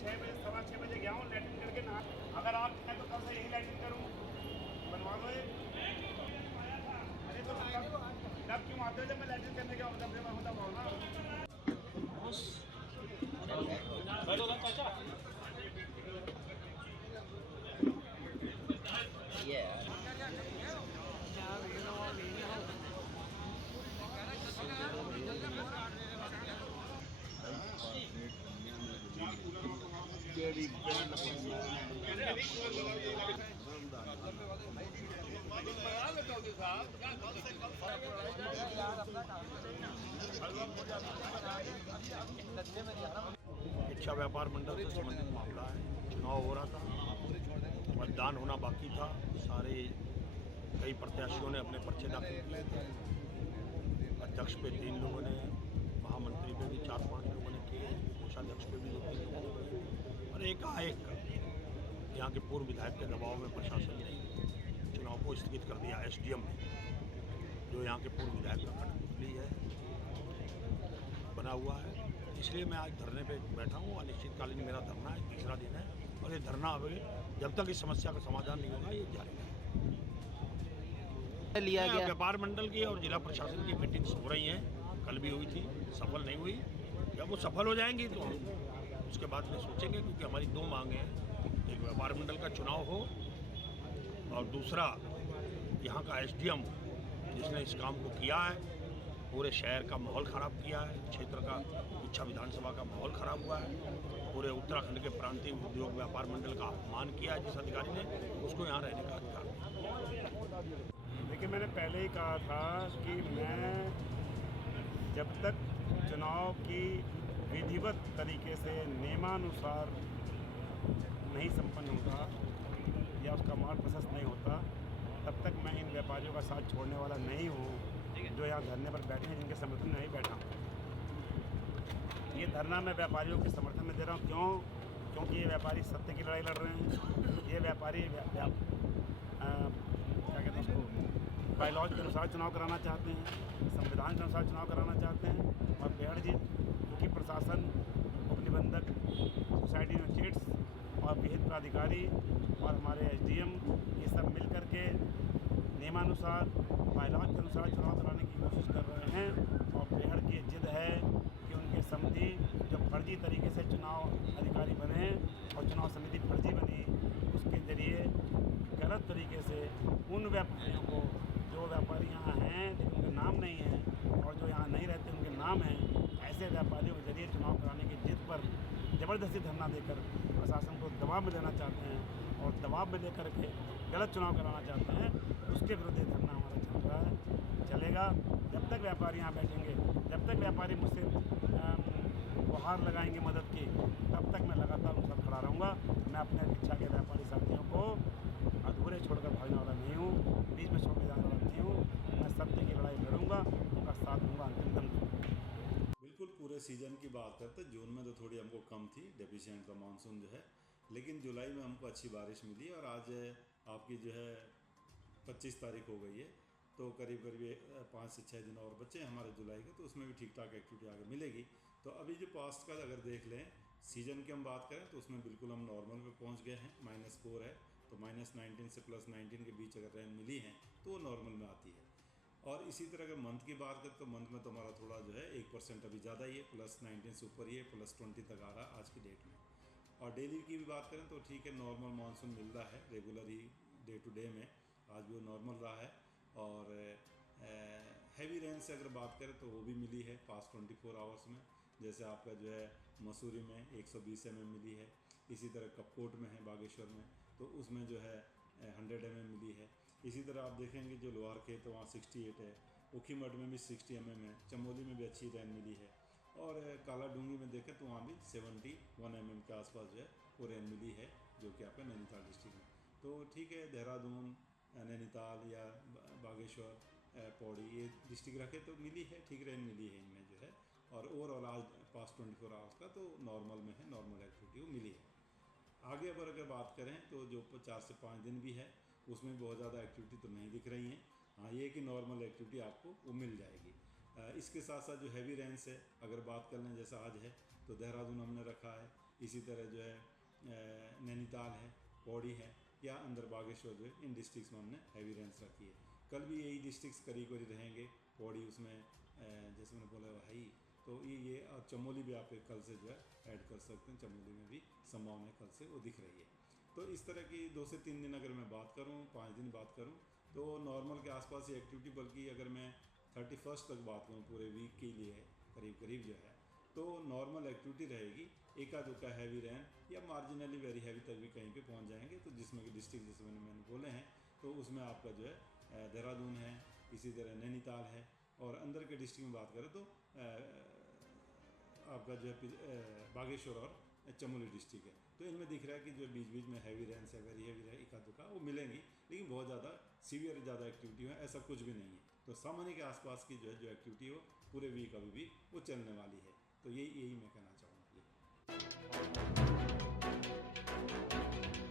6 बजे 6:15 गया हूँ लैट्रिन करके नहा। अगर आप चाहें तो कल से यही लैट्रिन करूँ, बनवा लो ये। अरे तो तब क्यों आते हो जब मैं लैट्रिन करने गया हूँ, जब मैं होता बोल ना। इच्छा व्यापार मंडल से संबंधित मामला है। चुनाव हो रहा था, मतदान होना बाकी था। सारे कई प्रत्याशियों ने अपने पर्चे दाखिल किए थे। अध्यक्ष पे 3 लोगों ने, महामंत्री पे भी 4-5 लोगों ने किए, कोषाध्यक्ष पे भी 2-3 लोगों ने किए और एकाएक यहाँ के पूर्व विधायक के दबाव में प्रशासन ने चुनाव को स्थगित कर दिया। एसडीएम जो यहाँ के पूर्व विधायक का कठपुतली है बना हुआ है, इसलिए मैं आज धरने पे बैठा हूँ। अनिश्चितकालीन मेरा धरना है, तीसरा दिन है और ये धरना अब जब तक इस समस्या का समाधान नहीं होगा ये जारी लिया गया। व्यापार मंडल की और जिला प्रशासन की मीटिंग्स हो रही हैं, कल भी हुई थी, सफल नहीं हुई। जब वो सफल हो जाएंगी तो उसके बाद में सोचेंगे, क्योंकि हमारी 2 मांगें हैं। एक व्यापार मंडल का चुनाव हो और दूसरा यहाँ का एसडीएम जिसने इस काम को किया है, पूरे शहर का माहौल ख़राब किया है, क्षेत्र का इच्छा विधानसभा का माहौल ख़राब हुआ है, पूरे उत्तराखंड के प्रांतीय उद्योग व्यापार मंडल का अपमान किया है जिस अधिकारी ने, उसको यहाँ रहने का अधिकार नहीं। देखिए, मैंने पहले ही कहा था कि मैं जब तक चुनाव की विधिवत तरीके से नियमानुसार नहीं संपन्न होगा या उसका मार्ग प्रशस्त नहीं होता, तब तक मैं इन व्यापारियों का साथ छोड़ने वाला नहीं हूँ जो यहाँ धरने पर बैठे हैं, जिनके समर्थन में नहीं बैठा हूँ। ये धरना मैं व्यापारियों के समर्थन में दे रहा हूँ। क्योंकि ये व्यापारी सत्य की लड़ाई लड़ रहे हैं। ये व्यापारी क्या कहते हैं उसको, बायलॉज के अनुसार चुनाव कराना चाहते हैं, संविधान के अनुसार चुनाव कराना चाहते हैं। और बेहड़ जी क्योंकि प्रशासन, उपनिबंधक, सोसाइटी यूनिटेट्स और विहित प्राधिकारी और हमारे एसडीएम ये सब मिल कर के नियमानुसार, बायलॉज के अनुसार चुनाव कराने की कोशिश कर रहे हैं। और बेहड़ की जिद है कि उनके समिति जो फर्जी तरीके से चुनाव अधिकारी बने और चुनाव समिति फर्जी बनी, उसके ज़रिए गलत तरीके से उन व्यापारियों को, जो व्यापारी यहाँ हैं लेकिन उनके नाम नहीं है और जो यहाँ नहीं रहते उनके नाम हैं, ऐसे व्यापारियों के जरिए चुनाव कराने की जिद पर ज़बरदस्ती धरना देकर प्रशासन को दबाव में देना चाहते हैं और दबाव में देकर के गलत चुनाव कराना चाहते हैं। उसके विरुद्ध धरना हमारा चल रहा है, चलेगा। जब तक व्यापारी यहाँ बैठेंगे, जब तक व्यापारी मुझसे गुहार लगाएंगे मदद की, तब तक मैं लगातार उनके साथ खड़ा रहूँगा। मैं अपने इच्छा के व्यापारी साथियों को अधूरे छोड़कर भागने वाला नहीं हूँ, बीच में छोड़ के जाने वाला नहीं हूँ। मैं सत्य की लड़ाई लड़ूंगा, उनका साथ दूंगा अंतिम दम तक। बिल्कुल पूरे सीज़न की बात करते, जून में तो थोड़ी हमको कम थी डेफिशिएंट का मानसून जो है, लेकिन जुलाई में हमको अच्छी बारिश मिली और आज आपकी जो है 25 तारीख हो गई है, तो करीब 5 से 6 दिन और बचे हमारे जुलाई के, तो उसमें भी ठीक ठाक एक्टिविटी आगे मिलेगी। तो अभी जो पास्ट का अगर देख लें, सीज़न की हम बात करें तो उसमें बिल्कुल हम नॉर्मल पे पहुंच गए हैं। -4 है, तो -19 से +19 के बीच अगर रेंज मिली है तो वो नॉर्मल में आती है। और इसी तरह अगर मंथ की बात करें तो मंथ में तो हमारा थोड़ा जो है 1% अभी ज़्यादा ही है, +19 से ऊपर ही है, +20 तक आ रहा है आज की डेट में। और डेली की भी बात करें तो ठीक है, नॉर्मल मानसून मिल रहा है रेगुलर ही डे टू डे में, आज भी वो नॉर्मल रहा है। और हैवी रेंज से अगर बात करें तो वो भी मिली है पास्ट 24 आवर्स में। जैसे आपका जो है मसूरी में 120 mm मिली है, इसी तरह कपकोट में है बागेश्वर में, तो उसमें जो है 100 mm मिली है। इसी तरह आप देखेंगे जो लोहार खेत है वहाँ 68 है, ऊखीमठ में भी 60 mm है, चमोली में भी अच्छी रेंज मिली है। और काला डूंगी में देखें तो वहाँ भी 71 mm के आसपास जो है वो रेंज मिली है, जो कि आपका नैनीताल डिस्ट्रिक्ट में। तो ठीक है, देहरादून, नैनीताल या बागेश्वर, पौड़ी ये डिस्ट्रिक्ट रखे तो मिली है, ठीक रेंज मिली है इनमें जो है। और ओवरऑल आज पास्ट 24 आवर्स का तो नॉर्मल में है, नॉर्मल एक्टिविटी वो मिली है। आगे अगर बात करें तो जो 4 से 5 दिन भी है उसमें बहुत ज़्यादा एक्टिविटी तो नहीं दिख रही है। हाँ, ये कि नॉर्मल एक्टिविटी आपको वो मिल जाएगी। इसके साथ साथ जो हैवी रेंज है अगर बात कर लें, जैसा आज है तो देहरादून हमने रखा है, इसी तरह जो है नैनीताल है, पौड़ी है या अंदर बागेश्वर जो है, इन डिस्ट्रिक्ट्स में हमने हैवी रेंस रखी है। कल भी यही डिस्ट्रिक्ट्स करीब करीब रहेंगे, पौड़ी उसमें जैसे मैंने बोला है ही, तो ये और चमोली भी आप कल से जो है ऐड कर सकते हैं, चमोली में भी संभावना कल से वो दिख रही है। तो इस तरह की 2 से 3 दिन अगर मैं बात करूँ, 5 दिन बात करूँ, तो नॉर्मल के आसपास ही एक्टिविटी, बल्कि अगर मैं 31 तक बात करूँ पूरे वीक के लिए करीब करीब जो है, तो नॉर्मल एक्टिविटी रहेगी। एका दुक्का हैवी रेन या मार्जिनली वेरी हैवी तक भी कहीं पे पहुंच जाएंगे। तो जिसमें कि डिस्ट्रिक्ट जैसे मैंने बोले हैं, तो उसमें आपका जो है देहरादून है, इसी तरह नैनीताल है, और अंदर के डिस्ट्रिक्ट में बात करें तो आपका जो है बागेश्वर और चमोली डिस्ट्रिक्ट है। तो इनमें दिख रहा है कि जो बीच बीच में हैवी रेंस है, वेरी हैवी एका दुक्का वो मिलेंगी, लेकिन बहुत ज़्यादा सीवियर ज़्यादा एक्टिविटी है ऐसा कुछ भी नहीं है। तो सामान्य के आसपास की जो है जो एक्टिविटी हो पूरे वीक अभी भी वो चलने वाली है। तो यही मैं कहना चाहूँगा।